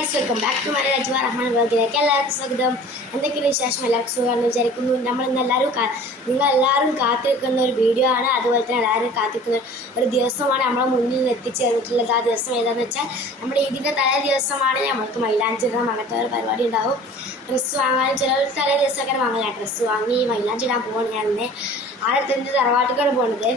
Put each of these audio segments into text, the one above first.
Guys welcome back to my Raju Rahman ബ്ലോഗിലേക്ക് എല്ലാവർക്കും സ്വാഗതം. എന്തൊക്കെയാണ് വിശേഷം? എല്ലാവർക്കും സുഖമാണെന്ന് വിചാരിക്കുന്നു. നമ്മൾ ഇന്ന് എല്ലാവരും നിങ്ങൾ എല്ലാവരും കാത്തിരിക്കുന്ന ഒരു വീഡിയോ ആണ്. അതുപോലെ തന്നെ എല്ലാവരും കാത്തിരിക്കുന്ന ഒരു ദിവസമാണ് നമ്മളെ മുന്നിൽ എത്തിച്ചേർന്നിട്ടുള്ളത്. ആ ദിവസം ഏതാണെന്ന് വെച്ചാൽ നമ്മുടെ ഇതിന്റെ തലേ ദിവസമാണ്. നമ്മൾക്ക് മൈലാഞ്ചിടണം. അങ്ങനത്തെ ഒരു പരിപാടി ഉണ്ടാവും. ഡ്രസ്സ് വാങ്ങാൻ ചില തലേ ദിവസമൊക്കെ വാങ്ങാൻ ഡ്രസ്സ് വാങ്ങി മൈലാഞ്ചിടാൻ പോകണം ഞാൻ ഇന്ന്. ആദ്യത്തെ തറവാട്ടിക്കാണ് പോകുന്നത്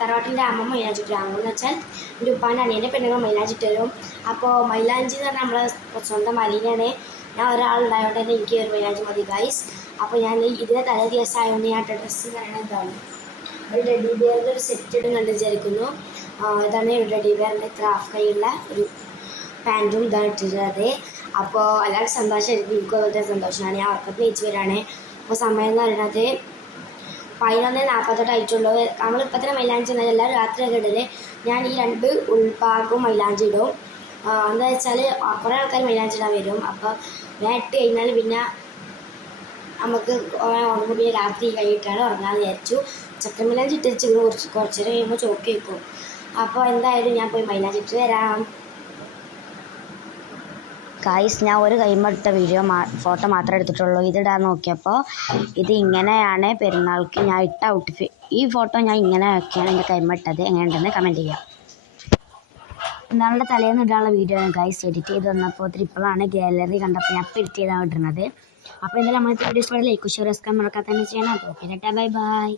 തറവാട്ടിന്റെ അമ്മ മൈലാഞ്ചിട്ട് അമ്മ എന്ന് വെച്ചാൽ എന്റെ ഉപ്പാന്റെ അനിയന്റെ പെണ്ണുങ്ങൾ മൈലാഞ്ചിട്ട് വരും അപ്പോൾ മൈലാഞ്ചി എന്ന് പറഞ്ഞാൽ നമ്മളെ സ്വന്തം മലീനാണ് ഞാൻ ഒരാളുണ്ടായതുകൊണ്ട് തന്നെ എനിക്ക് ഒരു മൈലാഞ്ചി മതി ഗൈസ് അപ്പോൾ ഞാൻ ഇതിന്റെ തലേ ദിവസം ആയതുകൊണ്ട് ഞാൻ ഡ്രസ്സ് പറയുന്നത് എന്താണ് ഒരു ടെഡി ബിയറിന്റെ ഒരു സെറ്റ് ഇടും കണ്ട് വിചാരിക്കുന്നു. ഇതാണ് ഒരു ടെഡി ബിയറിന്റെ ഹാഫ് കൈയുള്ള ഒരു പാന്റും ഇതാണ് ഇട്ടിട്ടുള്ളത്. അപ്പോൾ എല്ലാവർക്കും സന്തോഷമായിരിക്കും. എനിക്കും അതുപോലത്തെ സന്തോഷമാണ്. ഞാൻ ഉറക്കത്തിൽ ജയിച്ചു വരികയാണ്. അപ്പോൾ സമയം എന്ന് പറയുന്നത് പതിനൊന്ന് നാൽപ്പത്തെട്ട് ആയിട്ടുള്ളൂ. നമ്മളിപ്പോൾ തന്നെ മൈലാഞ്ചി ഇടുന്നത് രാത്രി രാത്രിയൊക്കെ ഞാൻ ഈ രണ്ട് ഉൾഭാഗവും മൈലാഞ്ചി ഇടും. എന്താ വെച്ചാൽ കുറേ ആൾക്കാർ മൈലാഞ്ചി ഇടാൻ വരും. അപ്പോൾ ഞാൻ ഇട്ട് കഴിഞ്ഞാൽ പിന്നെ നമുക്ക് ഉറങ്ങും പിന്നെ രാത്രി കഴിയിട്ടാണ് ഉറങ്ങാൻ വിചാരിച്ചു. ചക്കര മൈലാഞ്ചി ഇട്ടിച്ച് കുറച്ച് കുറച്ച് കഴിയുമ്പോൾ ചോക്ക് വെക്കും. അപ്പോൾ എന്തായാലും ഞാൻ പോയി മൈലാഞ്ചി ഇട്ട് വരാം. ഗായ്സ് ഞാൻ ഒരു കൈമെടുത്ത വീഡിയോ മാ ഫോട്ടോ മാത്രമേ എടുത്തിട്ടുള്ളൂ. ഇതിടാൻ നോക്കിയപ്പോൾ ഇത് ഇങ്ങനെയാണ്. പെരുന്നാൾക്ക് ഞാൻ ഇട്ട ഔട്ട് ഈ ഫോട്ടോ ഞാൻ ഇങ്ങനെ ഒക്കെയാണ് എന്റെ കൈമെട്ടത് എങ്ങനെയുണ്ടെന്ന് കമന്റ് ചെയ്യാം. നാളുടെ തലേന്ന് ഇടാനുള്ള വീഡിയോ ആണ് ഗൈസ് എഡിറ്റ് ചെയ്ത് വന്നപ്പോൾ ഇപ്പോഴാണ് ഗാലറി കണ്ടപ്പോൾ ഞാൻ എഡിറ്റ് ചെയ്താണ് ഇടുന്നത്. അപ്പോൾ എന്തായാലും നമ്മളത്തെ വീഡിയോസ് ലൈക്ക് ഷെയർ മറക്കാത്ത തന്നെ ചെയ്യണം. അപ്പോൾ ഓക്കെ ബൈ ബൈ